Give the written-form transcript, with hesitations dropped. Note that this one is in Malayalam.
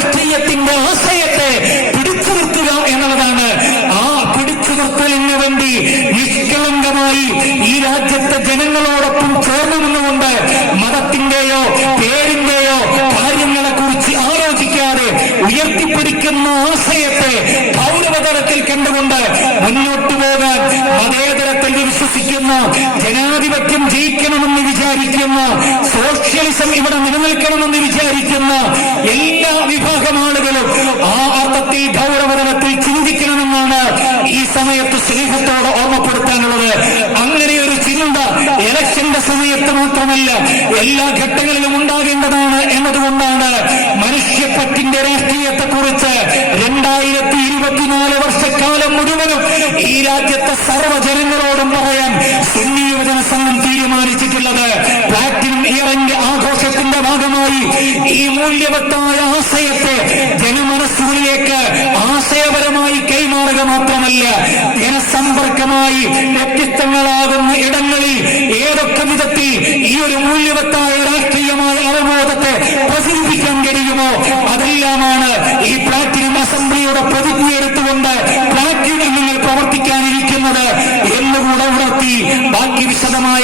രാഷ്ട്രീയത്തിന്റെ ആശയത്തെ പിടിച്ചു നിർത്തുക എന്നുള്ളതാണ്. ആ പിടിച്ചു നിർത്തലിന് വേണ്ടി നിഷ്കളങ്കമായി ഈ രാജ്യത്തെ ജനങ്ങളോടൊപ്പം ചേർന്നു നിന്നുകൊണ്ട് മതത്തിന്റെയോ പേരിന്റെയോ കാര്യങ്ങളെ കുറിച്ച് ആലോചിക്കാതെ ഉയർത്തിപ്പിടിക്കുന്ന ആശയത്തെ ഗൗരവതലത്തിൽ കണ്ടുകൊണ്ട് മുന്നോട്ടു പോകാൻ മതേതരത്തിൽ വിശ്വസിക്കുന്ന, ജനാധിപത്യം ജയിക്കണമെന്ന് വിചാരിക്കുന്ന, സോഷ്യലിസം ഇവിടെ നിലനിൽക്കണമെന്ന് വിചാരിക്കുന്ന എല്ലാ വിഭാഗം ആളുകളും ആ അർത്ഥത്തിൽ ഗൗരവതലത്തിൽ ചിന്തിക്കണമെന്നാണ് ഈ സമയത്ത് സ്നേഹത്തോടെ ഓർമ്മപ്പെടുത്താനുള്ളത്. അങ്ങനെ ഒരു ചിന്ത ഇലക്ഷന്റെ സമയത്ത് മാത്രമല്ല എല്ലാ ഘട്ടങ്ങളിലും ഉണ്ടാകേണ്ടതാണ് എന്നതുകൊണ്ടാണ് മനുഷ്യപ്പറ്റിന്റെ രാഷ്ട്രീയത്തെക്കുറിച്ച് 2024 വർഷക്കാലം മുഴുവനും ഈ രാജ്യത്തെ സർവ്വജനങ്ങളോടും പറയാൻ സുന്നി യുവജന സംഘം തീരുമാനിച്ചിട്ടുള്ളത്. പ്ലാറ്റിനം ഇയറിന്റെ ആഘോഷത്തിന്റെ ഭാഗമായി ഈ മൂല്യവത്തായ ആശയത്തെ ജനമനസ്സുകളിലേക്ക് ആശയപരമായി കൈമാറുക മാത്രമല്ല, ജനസമ്പർക്കമായി വ്യത്യസ്തങ്ങളാകുന്ന ഇടങ്ങളിൽ ഏതൊക്കെ വിധത്തിൽ ഈ ഒരു മൂല്യവത്തായ രാഷ്ട്രീയമായ അവബോധത്തെ പ്രചരിപ്പിക്കാൻ കഴിയുമോ അതെല്ലാമാണ് ഈ പ്ലാറ്റിനം അസംബ്ലിയുടെ പ്രതിജ്ഞയെടുത്തുകൊണ്ട് പ്ലാറ്റിനം നിങ്ങൾ പ്രവർത്തിക്കാനിരിക്കുന്നത് എന്നുകൂടെ ഉണർത്തി ബാക്കി വിശദമായ